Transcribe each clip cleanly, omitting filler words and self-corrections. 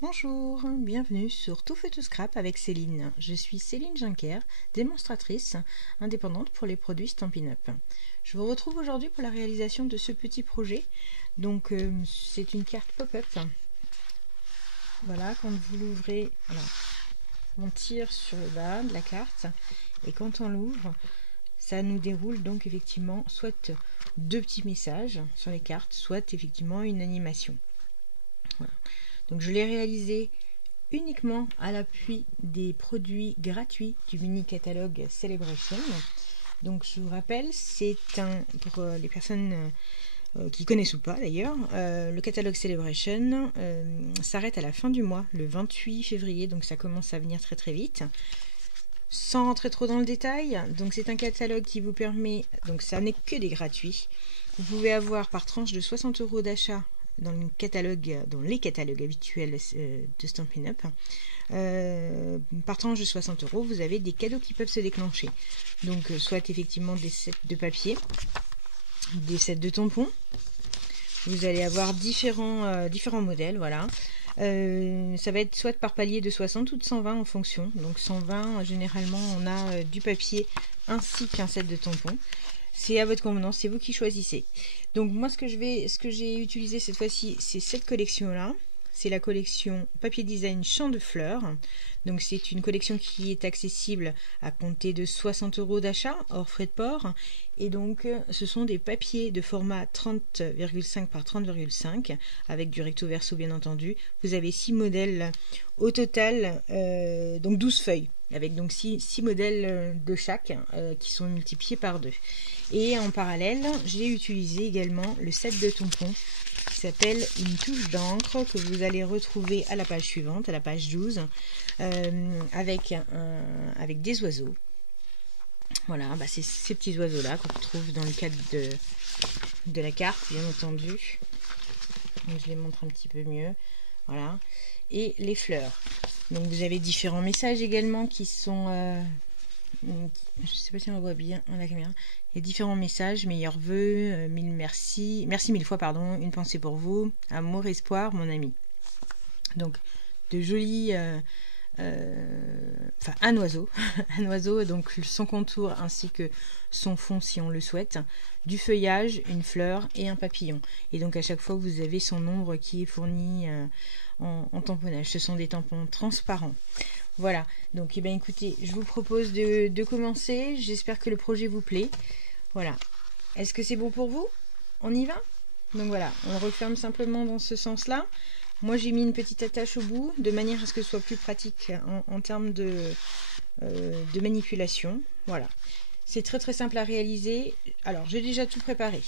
Bonjour, bienvenue sur Tout fait tout scrap avec Céline. Je suis Céline Juncker, démonstratrice indépendante pour les produits Stampin' Up. Je vous retrouve aujourd'hui pour la réalisation de ce petit projet. Donc c'est une carte pop-up. Voilà, quand vous l'ouvrez, on tire sur le bas de la carte et quand on l'ouvre, ça nous déroule donc effectivement soit deux petits messages sur les cartes, soit effectivement une animation. Voilà. Donc je l'ai réalisé uniquement à l'appui des produits gratuits du mini catalogue Celebration. Donc je vous rappelle, c'est pour les personnes qui connaissent ou pas d'ailleurs, le catalogue Celebration s'arrête à la fin du mois, le 28 février, donc ça commence à venir très très vite. Sans rentrer trop dans le détail, donc c'est un catalogue qui vous permet, donc ça n'est que des gratuits, vous pouvez avoir par tranche de 60 € d'achat dans les catalogues habituels de Stampin' Up. Par tranche de 60 €, vous avez des cadeaux qui peuvent se déclencher. Donc soit effectivement des sets de papier, des sets de tampons. Vous allez avoir différents modèles, voilà. Ça va être soit par palier de 60 ou de 120 en fonction. Donc 120, généralement on a du papier ainsi qu'un set de tampons. C'est à votre convenance, c'est vous qui choisissez. Donc moi ce que j'ai utilisé cette fois-ci, c'est cette collection-là. C'est la collection Papier Design Champ de Fleurs. Donc c'est une collection qui est accessible à compter de 60 € d'achat, hors frais de port. Et donc ce sont des papiers de format 30,5 par 30,5 avec du recto verso bien entendu. Vous avez 6 modèles au total, donc 12 feuilles. Avec donc 6 modèles de chaque qui sont multipliés par 2. Et en parallèle, j'ai utilisé également le set de tampons qui s'appelle Une touche d'encre, que vous allez retrouver à la page suivante, à la page 12, avec des oiseaux. Voilà, c'est ces petits oiseaux-là qu'on retrouve dans le cadre de la carte, bien entendu. Donc, je les montre un petit peu mieux. Voilà. Et les fleurs. Donc vous avez différents messages également qui sont... je ne sais pas si on voit bien à la caméra. Il y a différents messages, meilleurs vœux, mille merci, merci mille fois, pardon, une pensée pour vous, amour, espoir, mon ami. Donc de jolis... un oiseau, un oiseau, donc son contour ainsi que son fond si on le souhaite, du feuillage, une fleur et un papillon. Et donc à chaque fois vous avez son nombre qui est fourni en tamponnage. Ce sont des tampons transparents. Voilà, donc écoutez, je vous propose de commencer. J'espère que le projet vous plaît. Voilà, est-ce que c'est bon pour vous? On y va? Donc voilà, on referme simplement dans ce sens-là. Moi j'ai mis une petite attache au bout de manière à ce que ce soit plus pratique en termes de manipulation. Voilà, c'est très très simple à réaliser. Alors j'ai déjà tout préparé.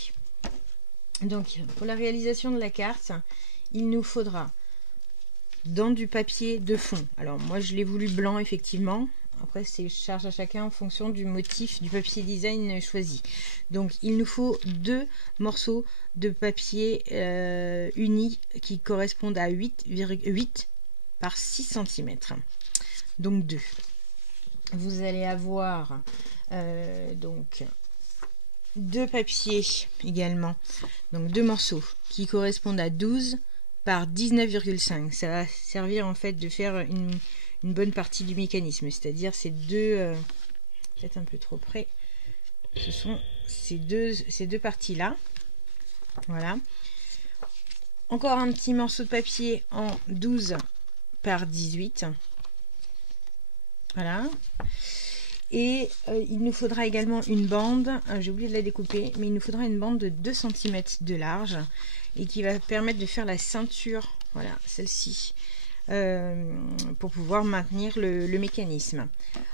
Donc pour la réalisation de la carte, il nous faudra dans du papier de fond. Alors moi je l'ai voulu blanc effectivement. Après c'est charge à chacun en fonction du motif du papier design choisi. Donc il nous faut 2 morceaux de papier unis qui correspondent à 8 par 6 cm. Donc 2. Vous allez avoir donc 2 papiers également. Donc 2 morceaux qui correspondent à 12 par 19,5. Ça va servir en fait de faire une bonne partie du mécanisme, c'est-à-dire ces deux, peut-être un peu trop près, ce sont ces deux parties là. Voilà, encore un petit morceau de papier en 12 par 18. Voilà, et il nous faudra également une bande, j'ai oublié de la découper, mais il nous faudra une bande de 2 cm de large et qui va permettre de faire la ceinture, voilà, celle-ci, pour pouvoir maintenir le mécanisme.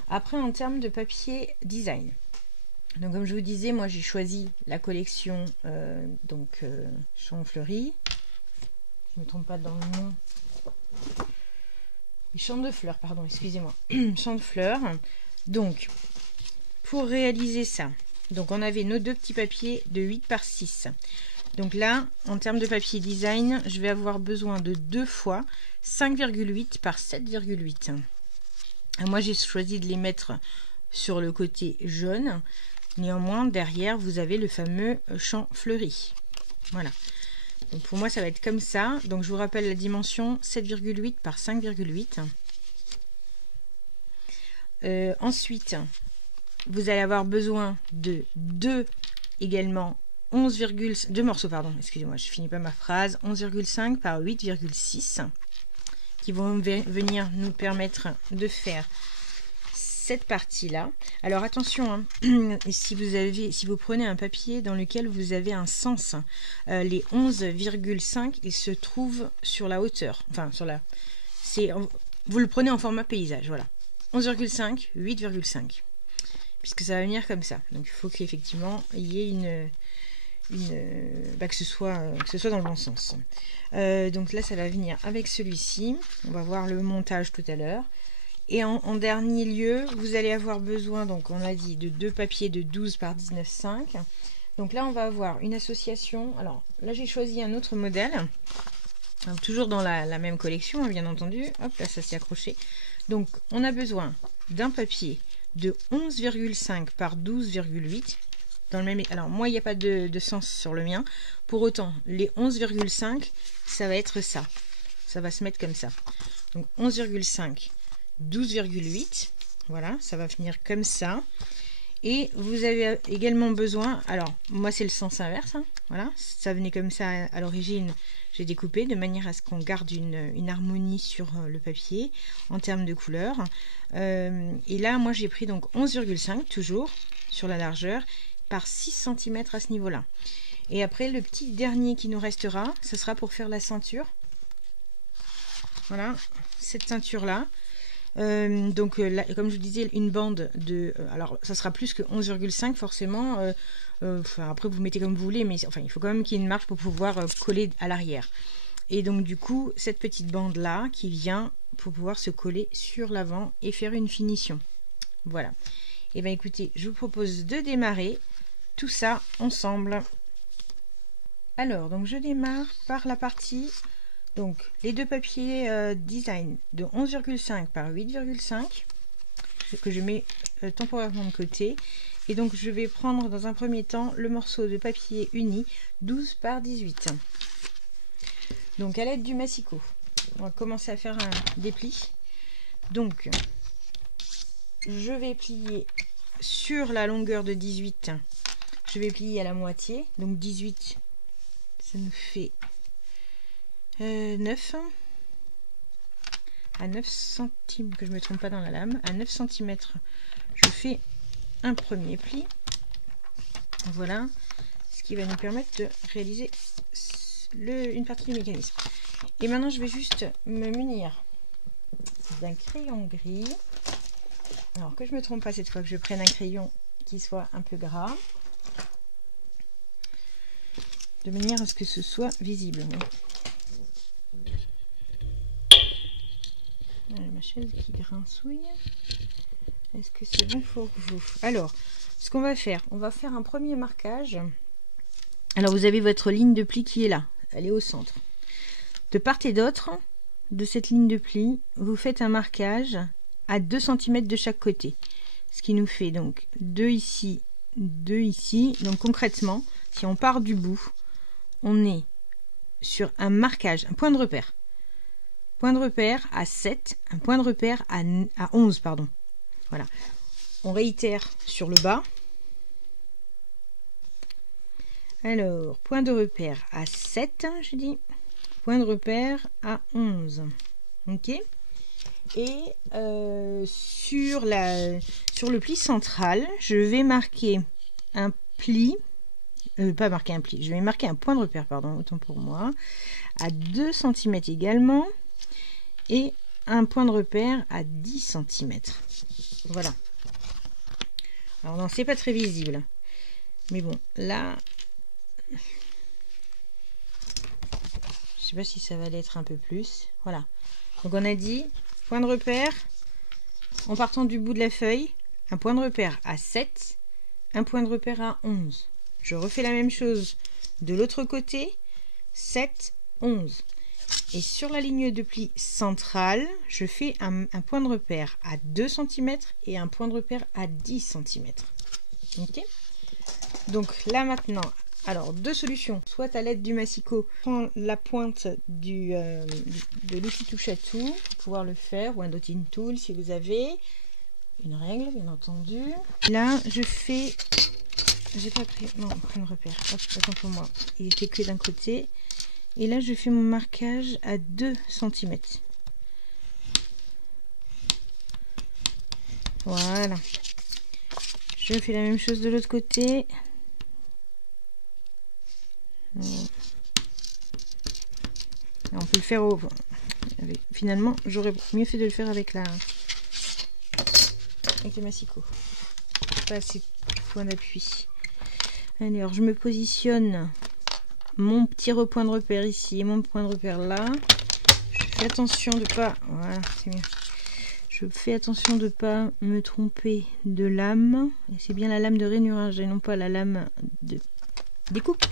Après, en termes de papier design, donc comme je vous disais, moi j'ai choisi la collection Champ Fleuri, je ne me trompe pas dans le nom, Champ de fleurs, pardon, excusez-moi, Champ de fleurs. Donc pour réaliser ça, donc on avait nos 2 petits papiers de 8 par 6. Donc là, en termes de papier design, je vais avoir besoin de 2 fois 5,8 par 7,8. Moi, j'ai choisi de les mettre sur le côté jaune. Néanmoins, derrière, vous avez le fameux champ fleuri. Voilà. Donc pour moi, ça va être comme ça. Donc je vous rappelle la dimension 7,8 par 5,8. Ensuite, vous allez avoir besoin de deux morceaux, pardon, excusez-moi, je finis pas ma phrase, 11,5 par 8,6 qui vont venir nous permettre de faire cette partie-là. Alors attention, hein, si vous prenez un papier dans lequel vous avez un sens, les 11,5, ils se trouvent sur la hauteur, enfin sur la, vous le prenez en format paysage, voilà. 11,5, 8,5, puisque ça va venir comme ça. Donc il faut qu'effectivement il y ait que ce soit dans le bon sens. Donc là ça va venir avec celui-ci. On va voir le montage tout à l'heure. Et en dernier lieu, vous allez avoir besoin, donc on a dit, de deux papiers de 12 par 19,5. Donc là on va avoir une association. Alors là j'ai choisi un autre modèle, toujours dans la même collection bien entendu. Hop là, ça s'est accroché. Donc on a besoin d'un papier de 11,5 par 12,8 dans le même. Alors moi il n'y a pas de sens sur le mien, pour autant les 11,5 ça va être ça, ça va se mettre comme ça. Donc 11,5, 12,8, voilà, ça va finir comme ça. Et vous avez également besoin, alors moi c'est le sens inverse, hein, voilà, ça venait comme ça à l'origine, j'ai découpé de manière à ce qu'on garde une harmonie sur le papier en termes de couleur. Et là moi j'ai pris donc 11,5 toujours sur la largeur par 6 cm à ce niveau là. Et après le petit dernier qui nous restera, ce sera pour faire la ceinture. Voilà, cette ceinture là. Donc là, comme je vous disais, une bande de alors ça sera plus que 11,5 forcément, enfin, après vous mettez comme vous voulez, mais enfin il faut quand même qu'il y ait une marge pour pouvoir coller à l'arrière. Et donc du coup cette petite bande là qui vient pour pouvoir se coller sur l'avant et faire une finition. Voilà. Et bien écoutez, je vous propose de démarrer tout ça ensemble. Alors donc je démarre par la partie. Donc les deux papiers design de 11,5 par 8,5 que je mets temporairement de côté. Et donc je vais prendre dans un premier temps le morceau de papier uni 12 par 18. Donc à l'aide du massicot, on va commencer à faire un dépli. Donc je vais plier sur la longueur de 18, je vais plier à la moitié. Donc 18, ça nous fait 9 à 9 cm, que je me trompe pas dans la lame, à 9 cm je fais un premier pli. Voilà, ce qui va nous permettre de réaliser une partie du mécanisme. Et maintenant je vais juste me munir d'un crayon gris, alors que je me trompe pas cette fois, que je prenne un crayon qui soit un peu gras, de manière à ce que ce soit visible. Ma chaise qui grincouille. Est-ce que c'est bon pour vous? Alors, ce qu'on va faire, on va faire un premier marquage. Alors, vous avez votre ligne de pli qui est là. Elle est au centre. De part et d'autre de cette ligne de pli, vous faites un marquage à 2 cm de chaque côté. Ce qui nous fait donc 2 ici, 2 ici. Donc, concrètement, si on part du bout, on est sur un marquage, un point de repère. Point de repère à 7, un point de repère à 11, pardon. Voilà. On réitère sur le bas. Alors, point de repère à 7, je dis. Point de repère à 11. Ok. Et sur le pli central, je vais marquer un pli. Pas marquer un pli. Je vais marquer un point de repère, pardon, autant pour moi. À 2 cm également. Et un point de repère à 10 cm. Voilà. Alors non, c'est pas très visible. Mais bon, là, je sais pas si ça va l'être un peu plus. Voilà. Donc on a dit, point de repère, en partant du bout de la feuille, un point de repère à 7, un point de repère à 11. Je refais la même chose de l'autre côté, 7, 11. Et sur la ligne de pli centrale, je fais un point de repère à 2 cm et un point de repère à 10 cm. Ok. Donc là maintenant, Alors, deux solutions. Soit à l'aide du massicot, prends la pointe de l'outil touche à tout pour pouvoir le faire, ou un dotting tool si vous avez. Une règle, bien entendu. Là, je fais... J'ai pas pris... Non, point de repère. Hop, attends pour moi. Il était que d'un côté. Et là, je fais mon marquage à 2 cm. Voilà. Je fais la même chose de l'autre côté. On peut le faire au... Finalement, j'aurais mieux fait de le faire avec le massicot. Pas assez de point d'appui. Alors, je me positionne mon petit point de repère ici et mon point de repère là. Je fais attention de pas... Voilà, c'est mieux. Je fais attention de pas me tromper de lame. Et c'est bien la lame de rainurage et non pas la lame de découpe.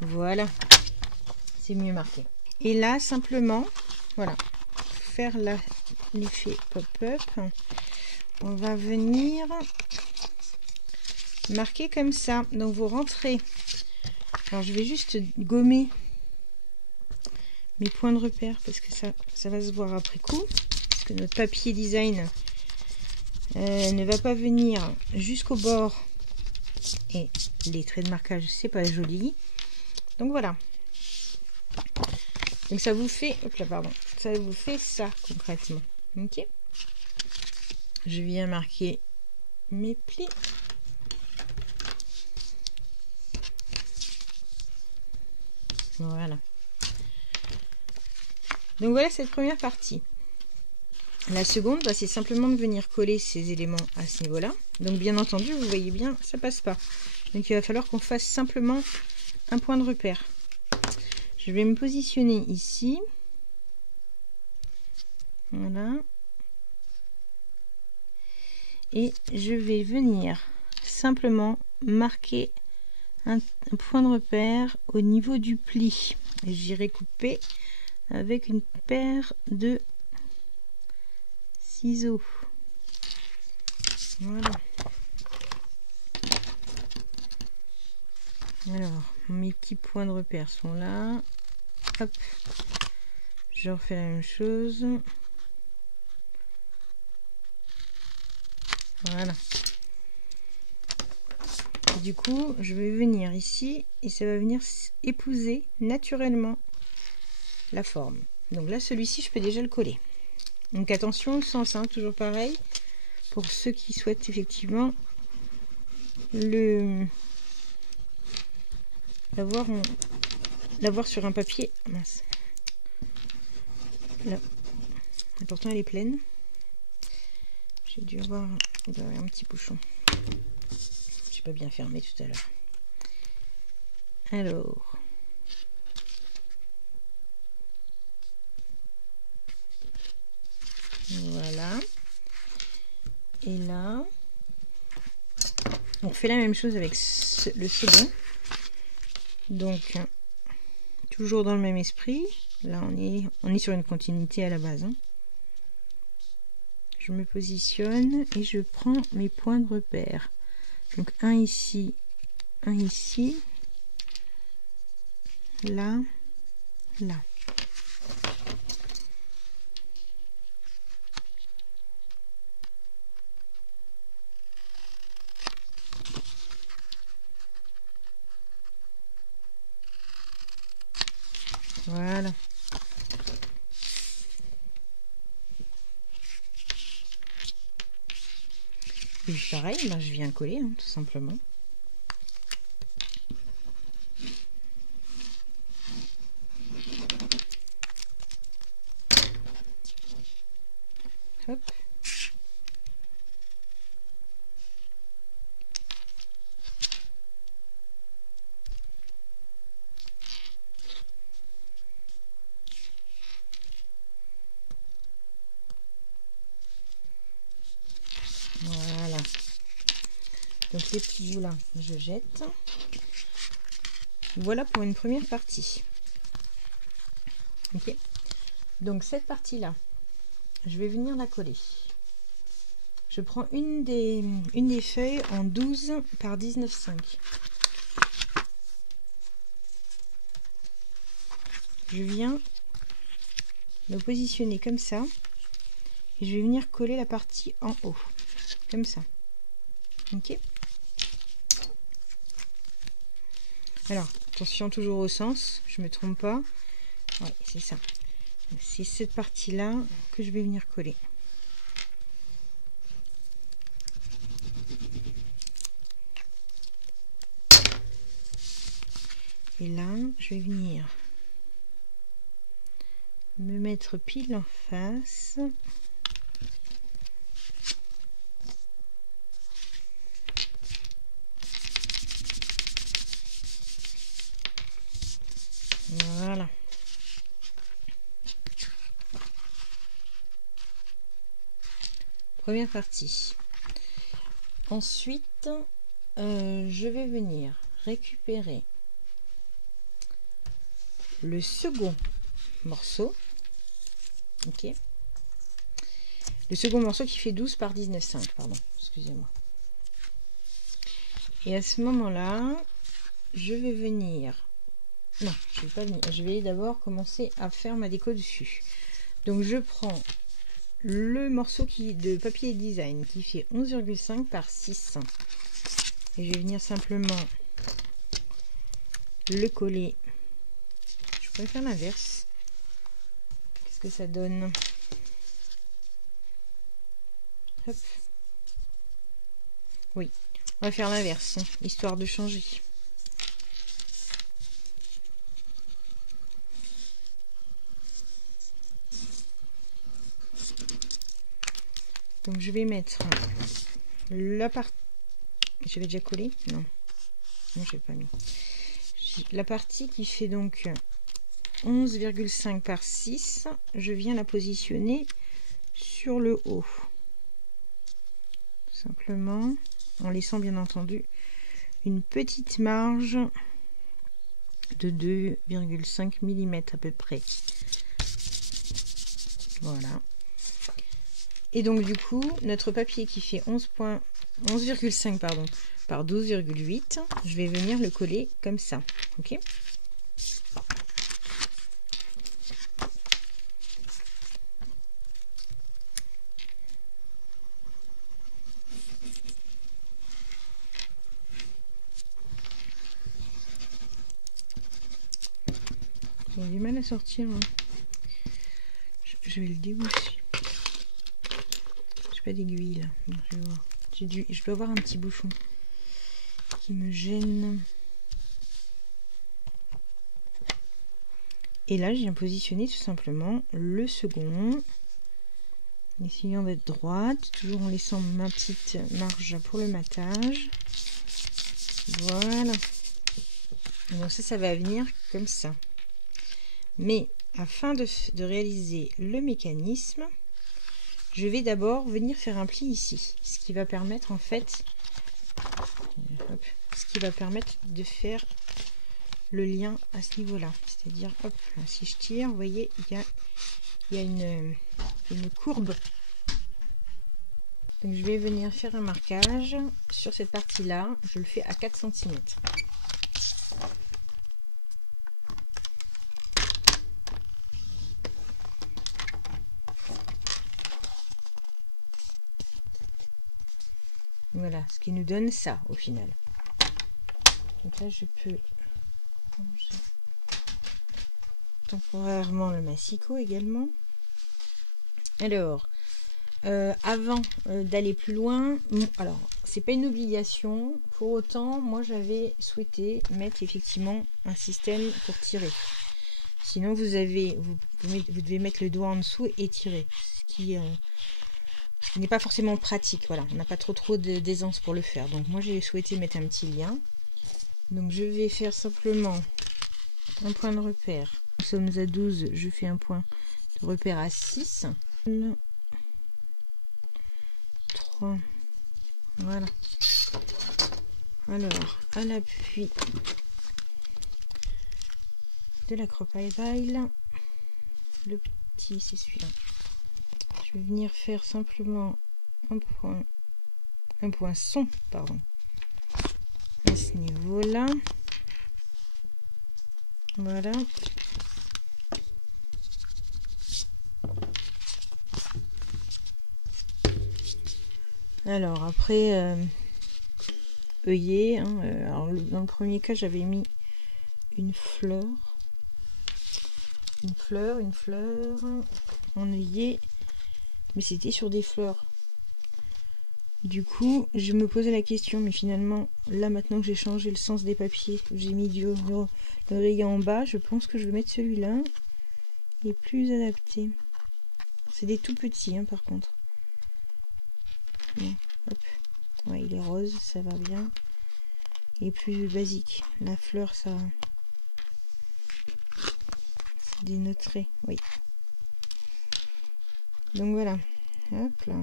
Voilà. C'est mieux marqué. Et là, simplement, voilà, faire l'effet pop-up. On va venir marquer comme ça. Donc, vous rentrez. Alors, je vais juste gommer mes points de repère parce que ça va se voir après coup. Parce que notre papier design ne va pas venir jusqu'au bord. Et les traits de marquage, c'est pas joli. Donc, voilà. Donc ça vous fait, hop là, pardon, ça vous fait ça concrètement. Ok. Je viens marquer mes plis. Voilà. Donc voilà cette première partie. La seconde, bah, c'est simplement de venir coller ces éléments à ce niveau-là. Donc bien entendu, vous voyez bien, ça passe pas. Donc il va falloir qu'on fasse simplement un point de repère. Je vais me positionner ici. Voilà. Et je vais venir simplement marquer un point de repère au niveau du pli. J'irai couper avec une paire de ciseaux. Voilà. Alors, mes petits points de repère sont là. Hop. Je refais la même chose. Voilà. Et du coup, je vais venir ici et ça va venir épouser naturellement la forme. Donc là, celui-ci, je peux déjà le coller. Donc attention, le sens, hein, toujours pareil. Pour ceux qui souhaitent effectivement l'avoir sur un papier. Mince. Là. Et pourtant, elle est pleine. J'ai dû avoir un petit bouchon. J'ai pas bien fermé tout à l'heure. Alors. Voilà. Et là, on fait la même chose avec le second. Donc, toujours dans le même esprit. Là, on est sur une continuité à la base. Hein. Je me positionne et je prends mes points de repère. Donc, un ici, là, là. Voilà. Et pareil, ben, je viens coller, hein, tout simplement. Hop. Voilà. Donc les petits bouts là, je jette. Voilà pour une première partie. Ok. Donc cette partie là, je vais venir la coller. Je prends une des feuilles en 12 par 19,5. je viens me positionner comme ça et je vais venir coller la partie en haut, comme ça. Ok. Alors, attention toujours au sens, je me trompe pas. Ouais, c'est ça. C'est cette partie-là que je vais venir coller. Et là, je vais venir me mettre pile en face. Voilà. Première partie. Ensuite, je vais venir récupérer le second morceau. Ok. Le second morceau qui fait 12 par 19,5, pardon, excusez-moi. Et à ce moment-là, je vais venir... Non, je vais pas venir. Je vais d'abord commencer à faire ma déco dessus. Donc je prends le morceau de papier design qui fait 11,5 par 6. Et je vais venir simplement le coller. Je pourrais faire l'inverse. Qu'est-ce que ça donne? Hop. Oui, on va faire l'inverse, hein, histoire de changer. Donc je vais mettre la partie... J'avais déjà collé? Non. Non, je n'ai pas mis. La partie qui fait donc 11,5 par 6, je viens la positionner sur le haut. Simplement, en laissant bien entendu une petite marge de 2,5 mm à peu près. Voilà. Et donc du coup, notre papier qui fait 11,5 pardon, par 12,8, je vais venir le coller comme ça. Ok. J'ai du mal à sortir. Hein. Je vais le déboucher. J'ai pas d'aiguille là. Bon, je vais voir. Je dois avoir un petit bouchon qui me gêne. Et là, je viens positionner tout simplement le second. Essayant d'être droite, toujours en laissant ma petite marge pour le matage. Voilà. Et donc ça va venir comme ça. Mais afin de réaliser le mécanisme, je vais d'abord venir faire un pli ici, ce qui va permettre en fait, hop, ce qui va permettre de faire le lien à ce niveau-là. C'est-à-dire, hop, si je tire, vous voyez, il y a une courbe. Donc je vais venir faire un marquage sur cette partie-là. Je le fais à 4 cm. Voilà, ce qui nous donne ça au final. Donc là, je peux ranger temporairement le massicot également. Alors, avant d'aller plus loin, alors c'est pas une obligation. Pour autant, moi j'avais souhaité mettre effectivement un système pour tirer. Sinon, vous devez mettre le doigt en dessous et tirer, ce qui n'est pas forcément pratique. Voilà, on n'a pas trop d'aisance pour le faire. Donc moi j'ai souhaité mettre un petit lien. Donc je vais faire simplement un point de repère. Nous sommes à 12, je fais un point de repère à 6. 3. Voilà. Alors, à l'appui de la crocodile, le petit, c'est celui-là. Je vais venir faire simplement un poinçon, pardon, à ce niveau-là. Voilà. Alors après, œillet, hein, alors dans le premier cas j'avais mis une fleur en œillet, mais c'était sur des fleurs. Du coup je me posais la question, mais finalement là maintenant que j'ai changé le sens des papiers, j'ai mis l'oreiller en bas, je pense que je vais mettre celui-là, il est plus adapté. C'est des tout petits hein, par contre. Bon, hop. Ouais, il est rose, ça va bien. Il est plus basique. La fleur, ça dénoterait, oui. Donc voilà. Hop là.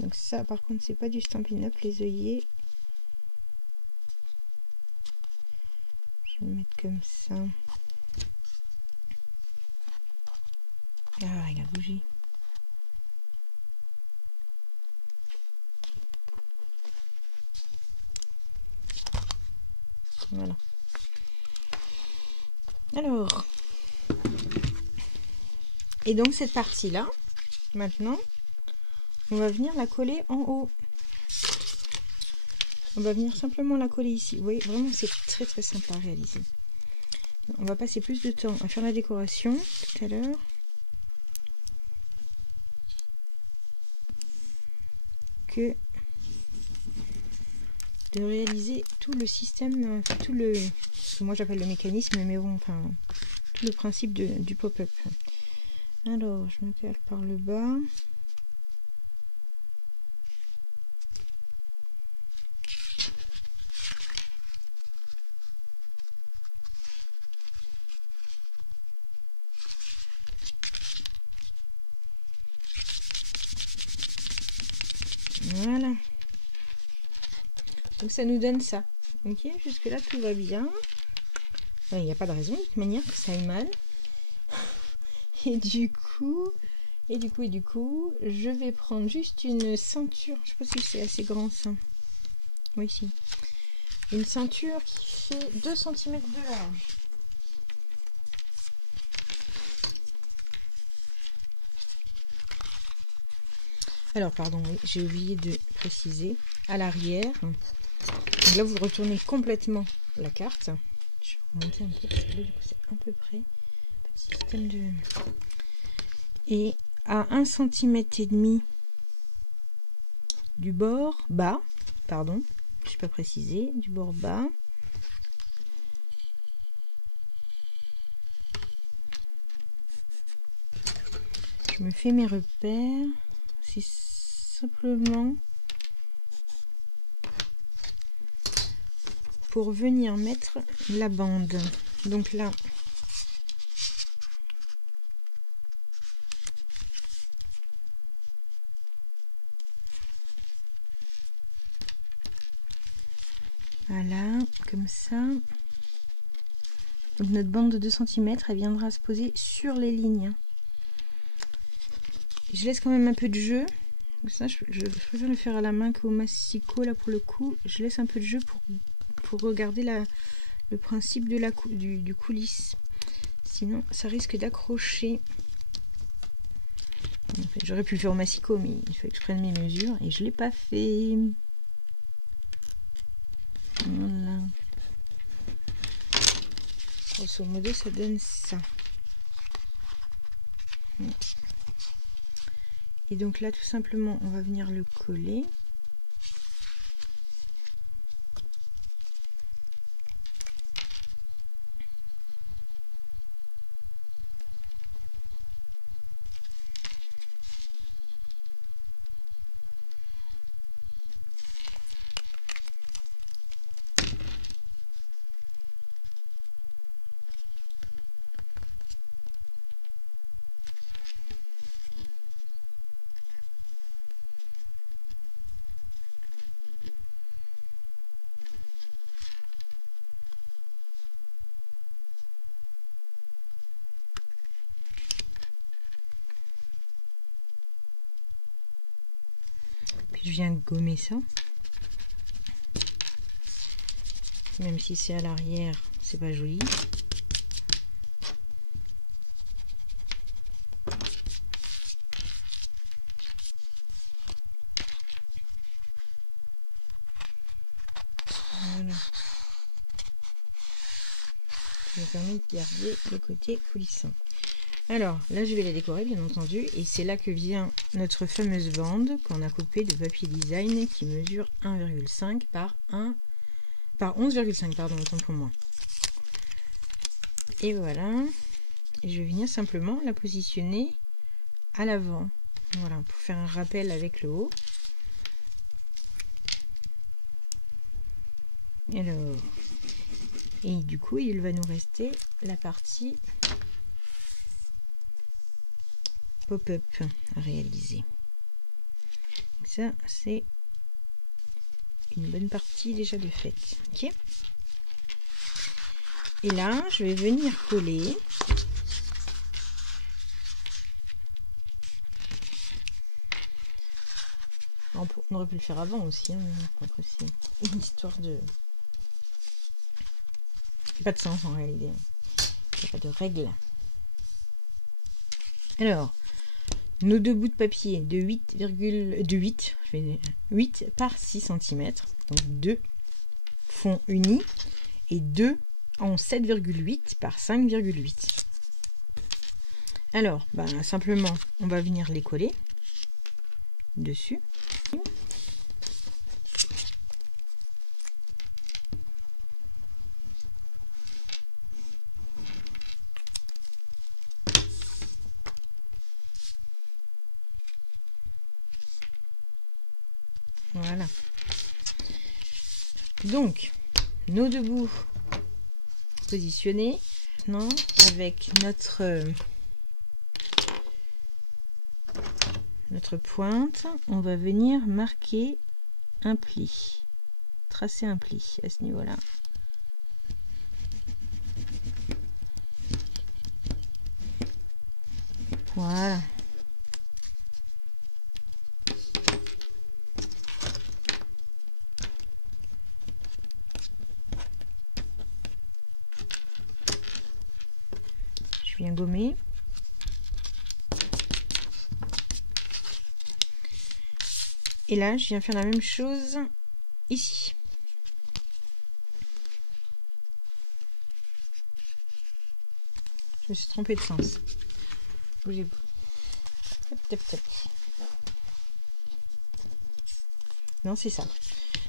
Donc ça, par contre, c'est pas du Stampin' Up, les œillets. Je vais le mettre comme ça. Ah, il a bougé. Voilà. Alors. Et donc cette partie-là, maintenant, on va venir la coller en haut. On va venir simplement la coller ici. Vous voyez, vraiment, c'est très très simple à réaliser. On va passer plus de temps à faire la décoration tout à l'heure. Que de réaliser tout le système, tout le, ce que moi j'appelle le mécanisme, mais bon, enfin, tout le principe du pop-up. Alors, je me cale par le bas. Voilà. Donc ça nous donne ça. Ok, jusque là tout va bien. Il n'y a pas de raison de toute manière que ça aille mal. Et du coup, je vais prendre juste une ceinture. Je sais pas si c'est assez grand ça. Oui, si. Une ceinture qui fait 2 cm de large. Alors, pardon, oui, j'ai oublié de préciser. À l'arrière, donc là, vous retournez complètement la carte. Je vais remonter un peu parce que là, du coup, c'est à peu près. Petit système de... Et à 1,5 cm du bord bas, pardon, je n'ai pas précisé, du bord bas. Je me fais mes repères. C'est simplement pour venir mettre la bande. Donc là, voilà, comme ça. Donc notre bande de 2 cm, elle viendra se poser sur les lignes. Je laisse quand même un peu de jeu. Ça, je préfère le faire à la main qu'au massicot là pour le coup. Je laisse un peu de jeu pour regarder le principe de du coulisse. Sinon, ça risque d'accrocher. En fait, j'aurais pu le faire au massicot, mais il fallait que je prenne mes mesures et je l'ai pas fait. Voilà. Grosso modo, ça donne ça. Et donc là, tout simplement, on va venir le coller. Je viens de gommer ça, même si c'est à l'arrière, c'est pas joli. permet de garder le côté coulissant. Alors là je vais la décorer bien entendu, et c'est là que vient notre fameuse bande qu'on a coupée de papier design qui mesure 1,5 par 11,5 pardon, autant pour moi. Et voilà, et je vais venir simplement la positionner à l'avant, voilà, pour faire un rappel avec le haut. Alors, et du coup il va nous rester la partie pop-up à réaliser. Ça c'est une bonne partie déjà de fait. Ok, et là je vais venir coller on aurait pu le faire avant aussi, hein, après c'est une histoire de pas de sens en réalité, il n'y a pas de règle. Alors nos deux bouts de papier de 8 par 6 cm, donc 2 font unis et 2 en 7,8 par 5,8. Alors simplement on va venir les coller dessus. Voilà. Donc, nos deux bouts positionnés. Maintenant, avec notre pointe, on va venir marquer un pli. Tracer un pli à ce niveau-là. Voilà. Je viens gommer. Et là, je viens faire la même chose ici. Je me suis trompée de sens. Bougez-vous. Tap, tap, tap. Non, c'est ça.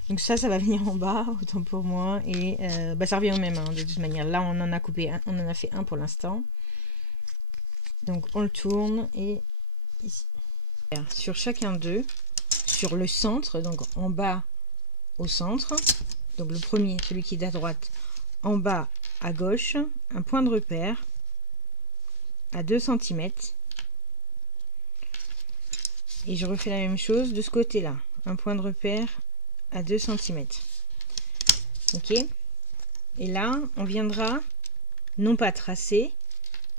Donc ça va venir en bas, autant pour moi. Et ça revient au même, hein, de toute manière. Là, on en a coupé un, on en a fait un pour l'instant. Donc on le tourne et ici. Sur chacun d'eux, sur le centre, donc en bas au centre, donc le premier, celui qui est à droite, en bas à gauche, un point de repère à 2 cm. Et je refais la même chose de ce côté-là, un point de repère à 2 cm. Ok, et là on viendra non pas tracer,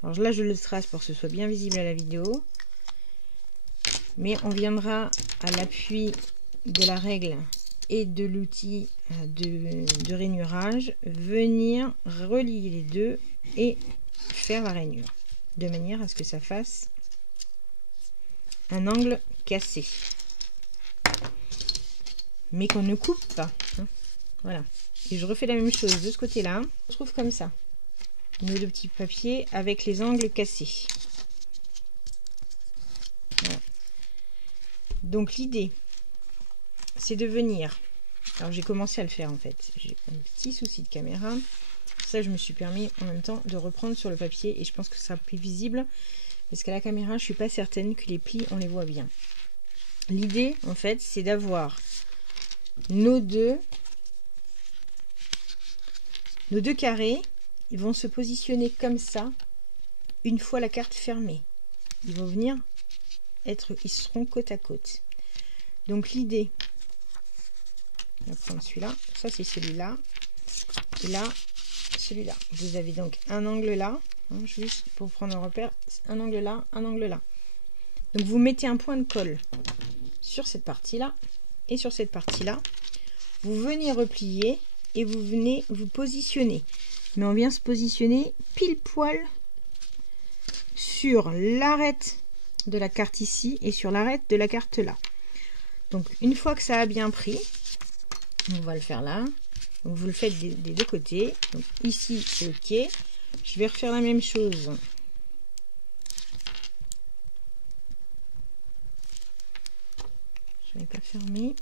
alors là je le trace pour que ce soit bien visible à la vidéo, mais on viendra à l'appui de la règle et de l'outil de rainurage venir relier les deux et faire la rainure de manière à ce que ça fasse un angle cassé, mais qu'on ne coupe pas, hein. Voilà, et je refais la même chose de ce côté là. On trouve comme ça nos deux petits papiers avec les angles cassés. Voilà. Donc l'idée c'est de venir, alors j'ai commencé à le faire en fait, j'ai un petit souci de caméra, ça je me suis permis en même temps de reprendre sur le papier et je pense que ça sera plus visible parce qu'à la caméra je suis pas certaine que les plis on les voit bien. L'idée en fait c'est d'avoir nos deux carrés, ils vont se positionner comme ça une fois la carte fermée. Ils vont venir ils seront côte à côte. Donc l'idée, on va prendre celui-là, ça c'est celui-là, et là celui-là. Vous avez donc un angle là, hein, juste pour prendre un repère, un angle là, un angle là. Donc vous mettez un point de colle sur cette partie-là et sur cette partie-là. Vous venez replier et vous venez vous positionner. Mais on vient se positionner pile poil sur l'arête de la carte ici et sur l'arête de la carte là. Donc une fois que ça a bien pris, on va le faire là. Donc vous le faites des deux côtés. Donc ici c'est ok. Je vais refaire la même chose. Je vais pas fermer.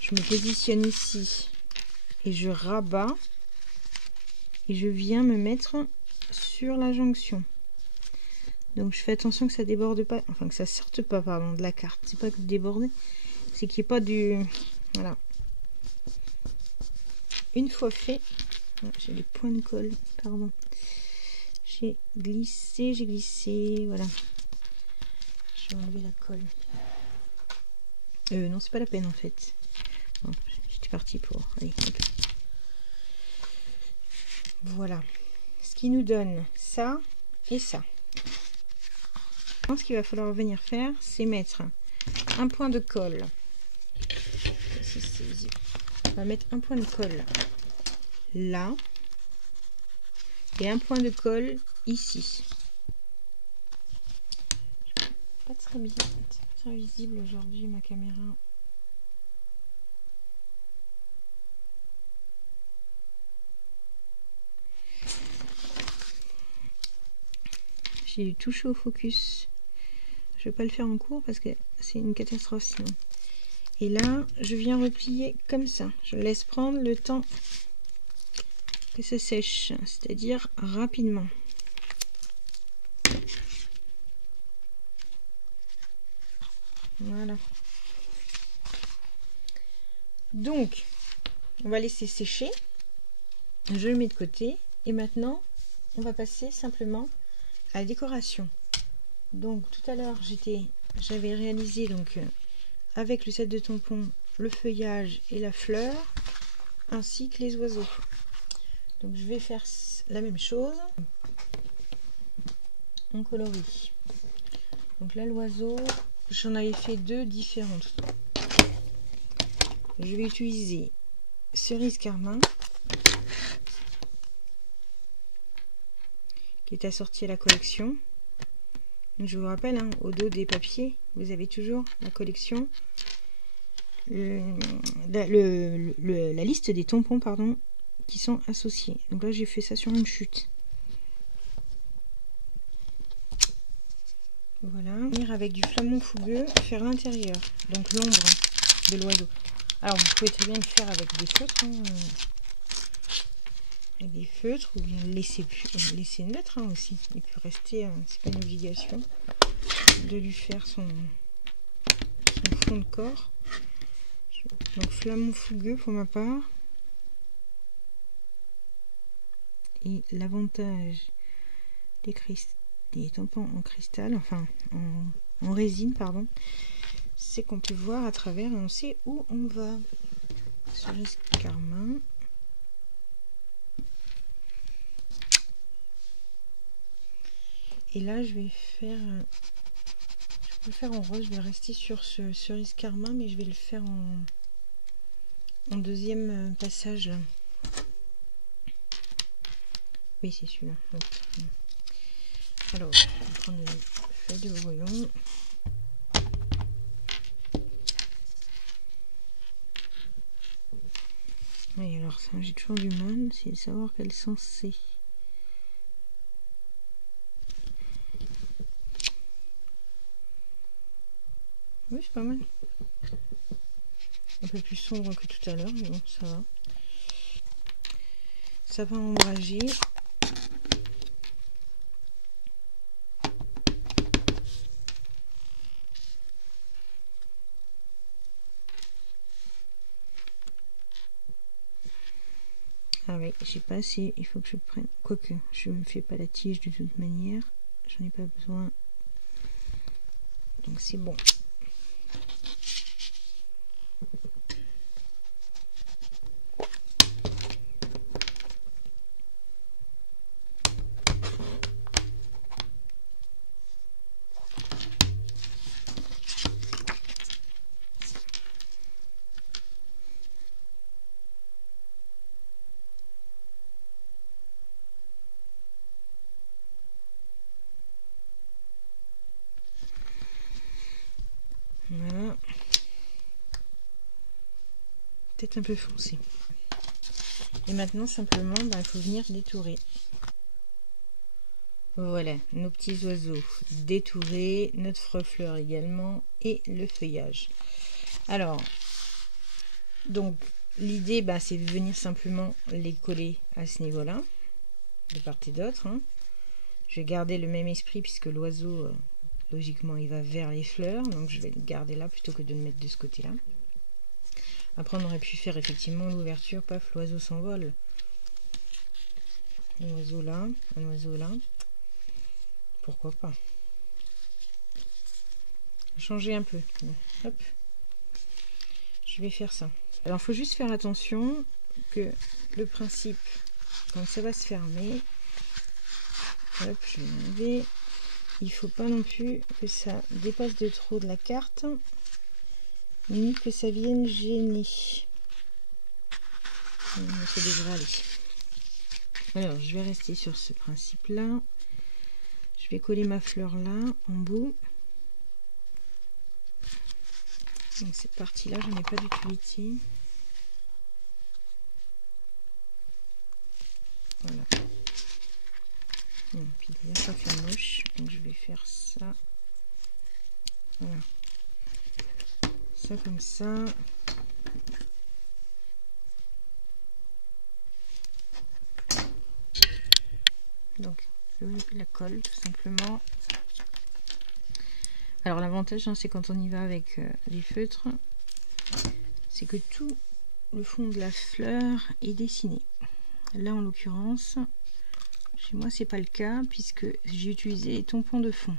Je me positionne ici et je rabats et je viens me mettre sur la jonction. Donc je fais attention que ça déborde pas, enfin que ça sorte pas, pardon, de la carte. C'est pas que déborder, c'est qu'il n'y ait pas du... Voilà. Une fois fait, j'ai les points de colle, pardon. J'ai glissé, voilà. Je vais enlever la colle. Non, c'est pas la peine en fait. Bon, j'étais partie pour... Allez, hop. Voilà. Ce qui nous donne ça et ça. Ce qu'il va falloir venir faire, c'est mettre un point de colle. On va mettre un point de colle là et un point de colle ici. Pas très visible aujourd'hui ma caméra. J'ai touché au focus. Je vais pas le faire en cours parce que c'est une catastrophe sinon. Et là, je viens replier comme ça. Je laisse prendre le temps que ça sèche, c'est-à-dire rapidement. Voilà. Donc, on va laisser sécher. Je le mets de côté. Et maintenant, on va passer simplement à la décoration. Donc, tout à l'heure, j'avais réalisé donc avec le set de tampons le feuillage et la fleur, ainsi que les oiseaux. Donc, je vais faire la même chose en coloris. Donc là, l'oiseau, j'en avais fait deux différentes. Je vais utiliser Cerise Carmin, qui est assorti à la collection. Donc, je vous rappelle, hein, au dos des papiers, vous avez toujours la collection, la liste des tampons, pardon, qui sont associés. Donc là, j'ai fait ça sur une chute. Voilà. Venir avec du flamant fougueux, faire l'intérieur, donc l'ombre de l'oiseau. Alors, vous pouvez très bien le faire avec des feutres, hein, avec des feutres, ou bien laisser neutre hein, aussi. Il peut rester, c'est pas une obligation de lui faire son fond de corps. Donc flamant fougueux pour ma part. Et l'avantage des tampons en cristal, enfin en résine, pardon, c'est qu'on peut voir à travers et on sait où on va. Cerise Carmin. Et là, je vais faire... Je peux le faire en rose, je vais rester sur ce Cerise Carmin, mais je vais le faire en deuxième passage. Là. Oui, c'est celui-là. Alors, on va prendre une feuille de brouillon. Oui, alors ça, j'ai toujours du mal, c'est de savoir quel sens c'est. Oui, c'est pas mal. Un peu plus sombre que tout à l'heure, mais bon, ça va. Ça va ombrager. Ah oui, j'ai pas assez, il faut que je prenne, quoique je ne fais pas la tige de toute manière, j'en ai pas besoin, donc c'est bon. Voilà. Peut-être un peu foncé. Et maintenant, simplement, il faut venir détourer. Voilà, nos petits oiseaux détourés, notre fleur également, et le feuillage. Alors, donc, l'idée, c'est de venir simplement les coller à ce niveau-là, de part et d'autre. Hein. Je vais garder le même esprit, puisque l'oiseau, logiquement, il va vers les fleurs, donc je vais le garder là, plutôt que de le mettre de ce côté-là. Après, on aurait pu faire effectivement l'ouverture, paf, l'oiseau s'envole. Un oiseau là, un oiseau là. Pourquoi pas? Changer un peu. Hop. Je vais faire ça. Alors, il faut juste faire attention que le principe, quand ça va se fermer, hop, je vais l'enlever. Il ne faut pas non plus que ça dépasse de trop de la carte, ni que ça vienne gêner. Ça devrait aller. Alors, je vais rester sur ce principe-là. Je vais coller ma fleur là, en bout. Donc, cette partie-là, je n'en ai pas d'utilité. Voilà. Puis là, ça fait moche. Donc, je vais faire ça. Voilà. Ça comme ça. Donc, la colle, tout simplement. Alors, l'avantage, c'est quand on y va avec les feutres, c'est que tout le fond de la fleur est dessiné. Là, en l'occurrence, chez moi, c'est pas le cas, puisque j'ai utilisé les tampons de fond.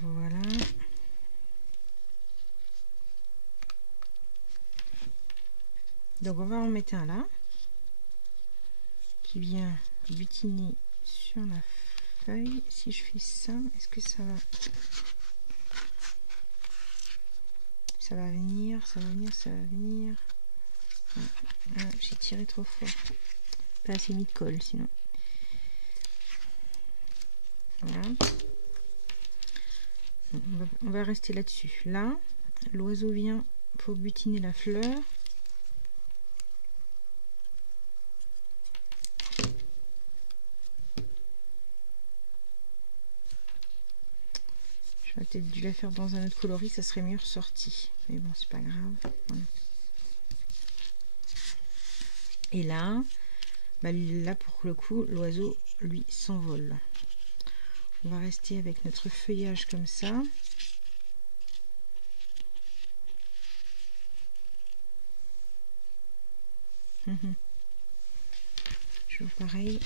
Voilà. Donc, on va en mettre un là, qui vient butiner sur la feuille. Si je fais ça, est-ce que ça va... Ça va venir, ça va venir, ça va venir. Ah, j'ai tiré trop fort. Pas assez mis de colle sinon. Voilà. On va rester là-dessus. Là, l'oiseau vient pour butiner la fleur. J'aurais peut-être dû la faire dans un autre coloris, ça serait mieux ressorti. Mais bon, c'est pas grave. Voilà. Et là, là pour le coup, l'oiseau, lui, s'envole. On va rester avec notre feuillage comme ça. Toujours pareil.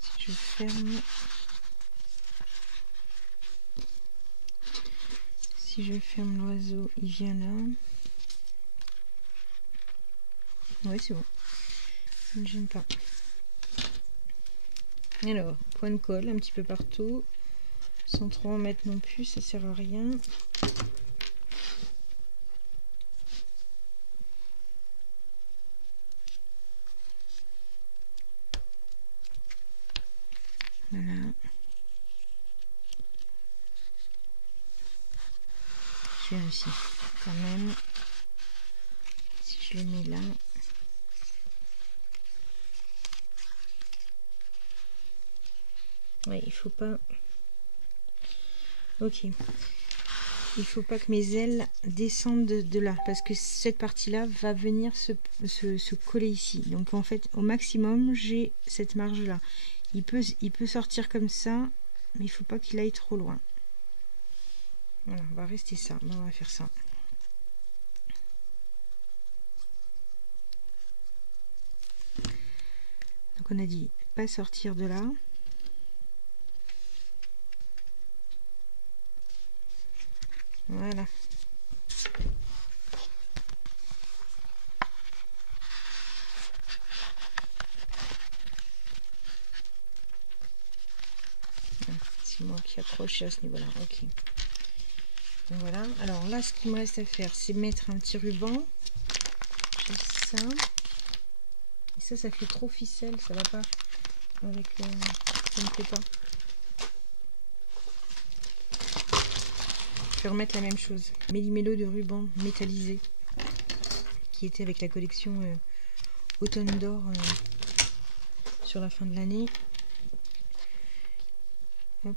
Si je ferme... Si je ferme l'oiseau, il vient là. Oui, c'est bon. Ça ne gêne pas. Alors, point de colle un petit peu partout. Sans trop en mettre non plus, ça sert à rien. Voilà. Je vérifie quand même. Si je le mets là. Oui, il faut pas... Ok. Il faut pas que mes ailes descendent de là. Parce que cette partie-là va venir se coller ici. Donc en fait, au maximum, j'ai cette marge-là. Il peut sortir comme ça. Mais il faut pas qu'il aille trop loin. Voilà, on va rester ça. Bon, on va faire ça. Donc on a dit pas sortir de là. Voilà. C'est moi qui accroche à ce niveau-là. Ok. Donc voilà. Alors là, ce qu'il me reste à faire, c'est mettre un petit ruban. Juste ça. Et ça fait trop ficelle. Ça va pas avec. Ça ne fait pas. Je vais remettre la même chose. Méli-mélo de ruban métallisé qui était avec la collection Automne d'or sur la fin de l'année. Hop,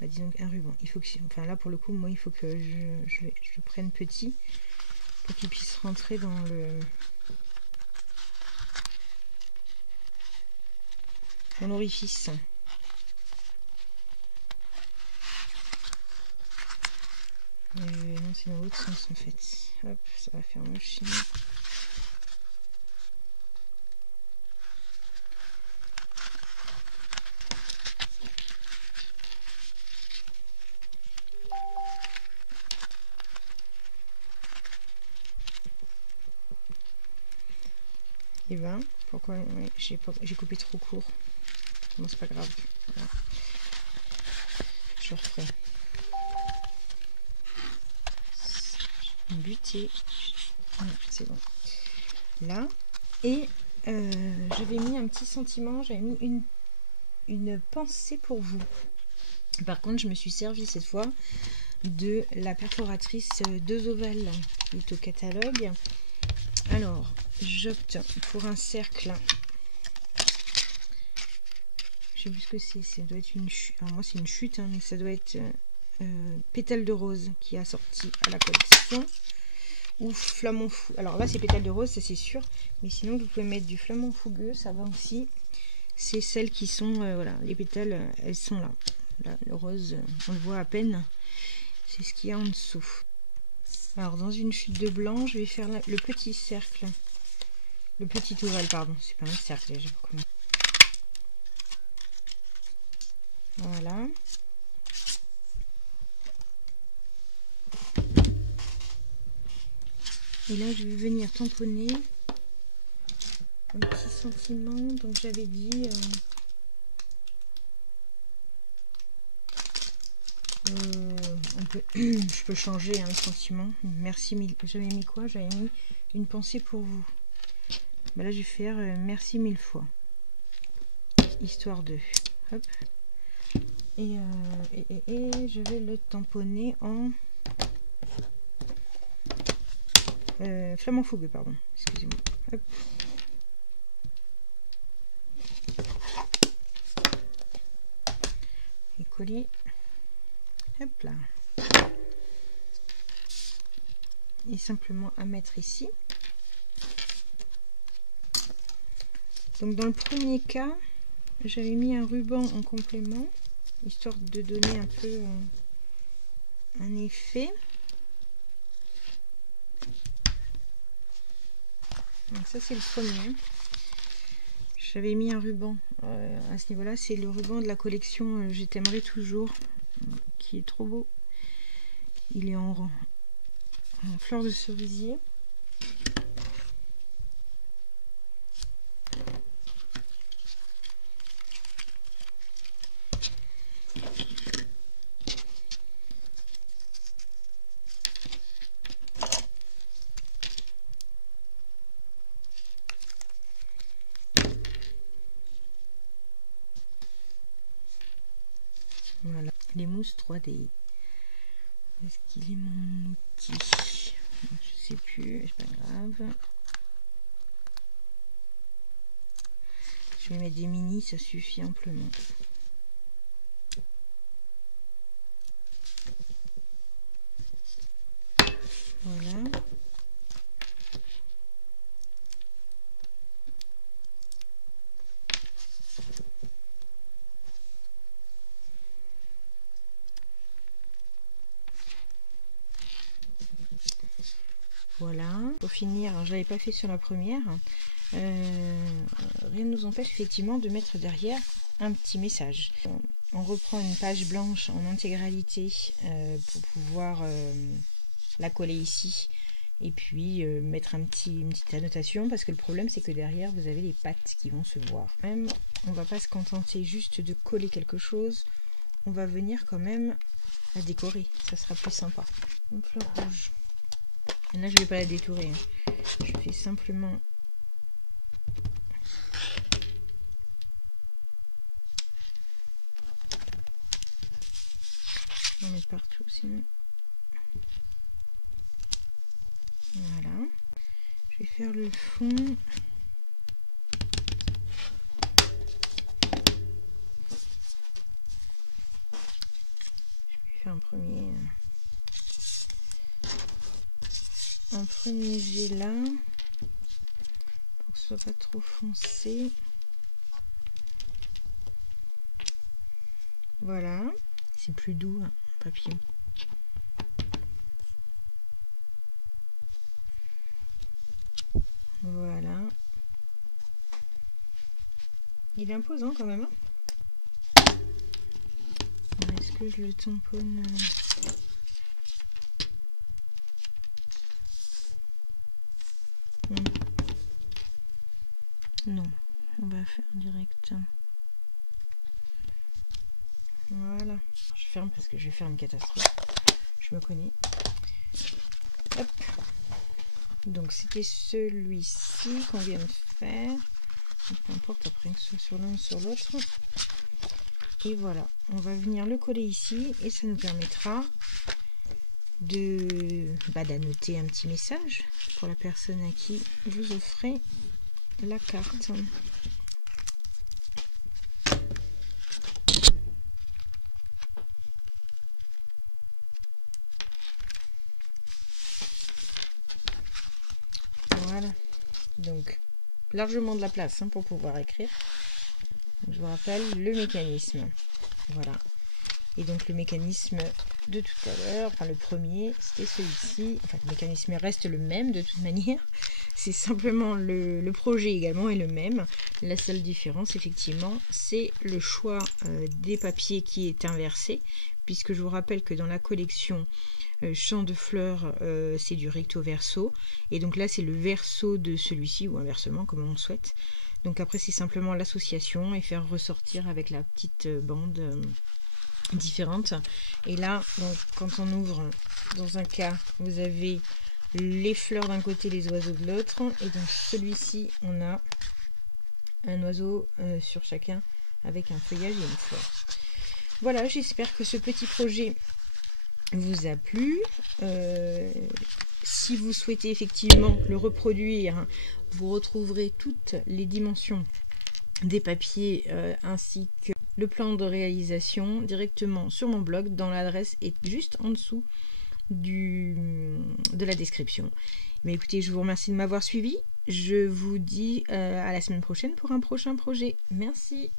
bah, disons un ruban. Il faut que, enfin là pour le coup, moi il faut que je prenne petit pour qu'il puisse rentrer dans l'orifice. Non, c'est dans l'autre sens en fait. Hop, ça va faire moche sinon. Et ben, pourquoi j'ai coupé trop court? Bon, c'est pas grave. Voilà. Je referai. Buté. Voilà, c'est bon. Là. Et j'avais mis un petit sentiment, j'avais mis une pensée pour vous. Par contre, je me suis servi cette fois de la perforatrice 2 ovales qui est au catalogue. Alors, j'opte pour un cercle. Je sais plus ce que c'est. Ça doit être une chute. Alors moi, c'est une chute, hein, mais ça doit être pétale de rose qui a sorti à la collection. Ou flamant fou. Alors là, c'est pétale de rose, ça c'est sûr. Mais sinon, vous pouvez mettre du flamant fougueux, ça va aussi. C'est celles qui sont, voilà, les pétales, elles sont là. Là, le rose, on le voit à peine. C'est ce qu'il y a en dessous. Alors, dans une chute de blanc, je vais faire le petit cercle. Le petit ovale, pardon. C'est pas un cercle, j'ai pas comment. Voilà. Et là, je vais venir tamponner un petit sentiment. Donc, j'avais dit... je peux changer hein, le sentiment. Merci mille. J'avais mis quoi? J'avais mis une pensée pour vous. Bah là, je vais faire merci 1000 fois. Histoire de. Hop. Et je vais le tamponner en flamant fougueux, pardon. Excusez-moi. Hop. Et coller. Hop là. Et simplement à mettre ici. Donc dans le premier cas, j'avais mis un ruban en complément, histoire de donner un peu un effet. Donc ça c'est le premier. J'avais mis un ruban à ce niveau-là, c'est le ruban de la collection Je t'aimerai toujours, qui est trop beau. Il est en fleur de cerisier. Voilà, les mousses 3D. Est-ce qu'il est mon outil? Je sais plus, c'est pas grave. Je vais mettre des mini, ça suffit amplement. Voilà. Voilà. Pour finir, je l'avais pas fait sur la première. Rien ne nous empêche effectivement de mettre derrière un petit message. On reprend une page blanche en intégralité pour pouvoir la coller ici et puis mettre une petite annotation, parce que le problème c'est que derrière vous avez les pattes qui vont se voir. Même, on va pas se contenter juste de coller quelque chose, on va venir quand même la décorer, ça sera plus sympa. Une fleur rouge. Et là je vais pas la détourer, hein. Je fais simplement j'en mets partout sinon. Voilà. Je vais faire le fond. Je vais faire un premier jet là, pour que ce soit pas trop foncé. Voilà, c'est plus doux, hein, papillon. Voilà. Il est imposant quand même. Hein. Est-ce que je le tamponne? Non, on va faire direct. Voilà. Je ferme parce que je vais faire une catastrophe. Je me connais. Hop. Donc c'était celui-ci qu'on vient de faire. Donc, peu importe après que ce soit sur l'un ou sur l'autre. Et voilà, on va venir le coller ici et ça nous permettra d'annoter un petit message pour la personne à qui vous offrez la carte. Voilà, donc largement de la place hein, pour pouvoir écrire. Donc, je vous rappelle le mécanisme. Voilà. Et donc le mécanisme de tout à l'heure, enfin le premier, c'était celui-ci. Enfin le mécanisme reste le même de toute manière. C'est simplement le projet également est le même. La seule différence effectivement, c'est le choix des papiers qui est inversé. Puisque je vous rappelle que dans la collection Champ de fleurs, c'est du recto verso. Et donc là c'est le verso de celui-ci, ou inversement comme on le souhaite. Donc après c'est simplement l'association et faire ressortir avec la petite bande différentes. Et là donc quand on ouvre, dans un cas vous avez les fleurs d'un côté, les oiseaux de l'autre, et dans celui-ci on a un oiseau sur chacun avec un feuillage et une fleur. Voilà, j'espère que ce petit projet vous a plu. Si vous souhaitez effectivement le reproduire, vous retrouverez toutes les dimensions des papiers ainsi que le plan de réalisation directement sur mon blog, dans l'adresse est juste en dessous de la description. Mais écoutez, je vous remercie de m'avoir suivi. Je vous dis à la semaine prochaine pour un prochain projet. Merci.